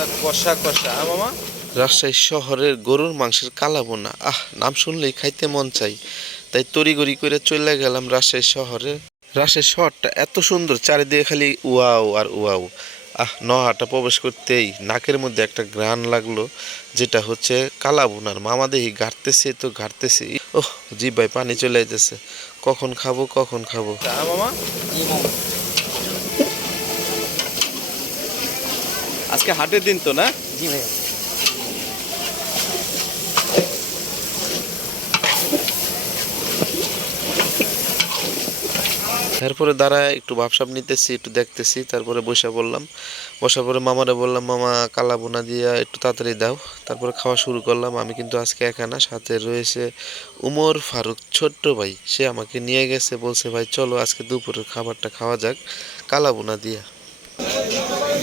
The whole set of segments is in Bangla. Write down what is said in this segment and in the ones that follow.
কালাভুনা কষা কষা আ মামা? রাজশাহী শহরের গরুর মাংসের কালাভুনা আহ নাম শুনলেই খাইতে মন চাই। তাই তড়িগড়ি করে চলে গেলাম রাজশাহী শহরে রাজশাহী শহরটা এত সুন্দর চারিদিকে খালি উয়াও আর উয়াও আহ নহাটা প্রবেশ করতেই নাকের মধ্যে একটা গ্রান লাগল যেটা হচ্ছে কালাভুনার মামা দেখি ঘাটতেছি তো ঘাটতেছি ওহ জি ভাই পানি চলে যাইতেছে। কখন খাব কখন খাব? মামা। আজকে হাটের দিন তো না? জি ভাই তারপরে দাঁড়ায় একটু ভাবসাব নিতেছি একটু দেখতেছি তারপরে বসে বললাম। বসার পরে মামারে বললাম মামা কালা বোনা দিয়া একটু তাড়াতাড়ি দাও। তারপরে খাওয়া শুরু করলাম। আমি কিন্তু আজকে একা না সাথে রয়েছে উমর ফারুক ছোট্ট ভাই। সে আমাকে নিয়ে গেছে বলছে ভাই চলো আজকে দুপুরের খাবারটা খাওয়া যাক কালা বোনা দিয়া।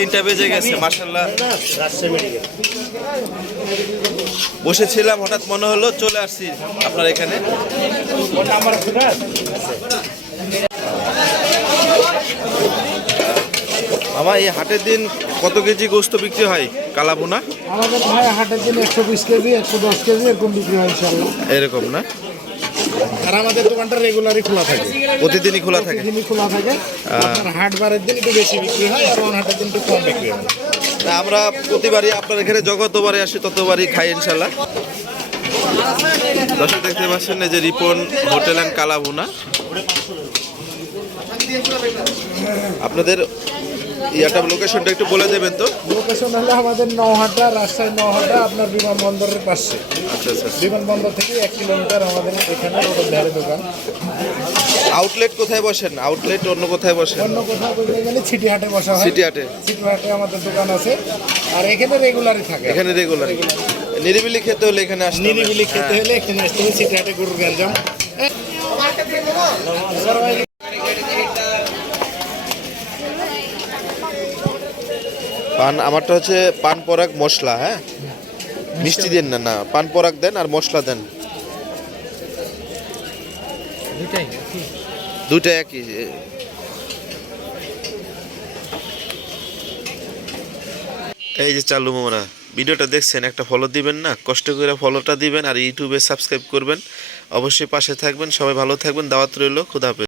তিনটা বেজে গেছে মাসাল্লাহ বসেছিলাম হঠাৎ মনে হলো চলে আসছি আপনার এখানে। আমার এই হাটের দিন কত কেজি গোস্ত বিক্রি হয়? কালাবোনা আমাদের ভাই হাটের দিন একশো বিশ কেজি একশো দশ কেজি এরকম বিক্রি হয় ইনশাল্লাহ এরকম না? আর আমাদের দোকানটা রেগুলারই খোলা থাকে। প্রতিদিনই খোলা থাকে। দিনই খোলা থাকে। আপনার হাট বারের দিন একটু বেশি বিক্রি হয় আর অন হাটের দিন একটু কম বিক্রি হয়। আমরা প্রতিবারই আপনার এখানে যতবারই আসি ততবারই খাই ইনশাল্লাহ দর্শক দেখতে পাচ্ছেন এই যে রিপন হোটেল অ্যান্ড কালাভুনা। আপনাদের ইয়াটা লোকেশনটা একটু বলে দেবেন তো? লোকেশন হলো আমাদের নহাটা রাজশাহী নহাটা আপনার বিমানবন্দরের পাশে। আচ্ছা আচ্ছা বিমানবন্দর থেকে এক কিলোমিটার আমাদের এখানে রোডের ধারে দোকান। আউটলেট কোথায় বসেন? আউটলেট অন্য কোথায় বসেন? অন্য কোথাও বলতে গেলে সিটি হাটে বসা হয়। সিটি হাটে সিটি আমাদের দোকান আছে। আর এখানে রেগুলারই থাকে। এখানে রেগুলার নিরিবিলি খেতে হলে এখানে আসতে নিরিবিলি খেতে হ্যাঁ। হলে এখানে আসতে হবে। সিটি হাটে গরুর পান আমারটা হচ্ছে পান পরাগ মশলা হ্যাঁ? মিষ্টি দেন না না পান পরাগ দেন আর মশলা দেন। দুইটা একই? এই যে চালু মোমরা ভিডিওটা দেখছেন একটা ফলো দিবেন না? কষ্ট করে ফলোটা দিবেন আর ইউটিউবে সাবস্ক্রাইব করবেন। অবশ্যই পাশে থাকবেন সবাই ভালো থাকবেন দাওয়াত রইল খুদা হাফেজ।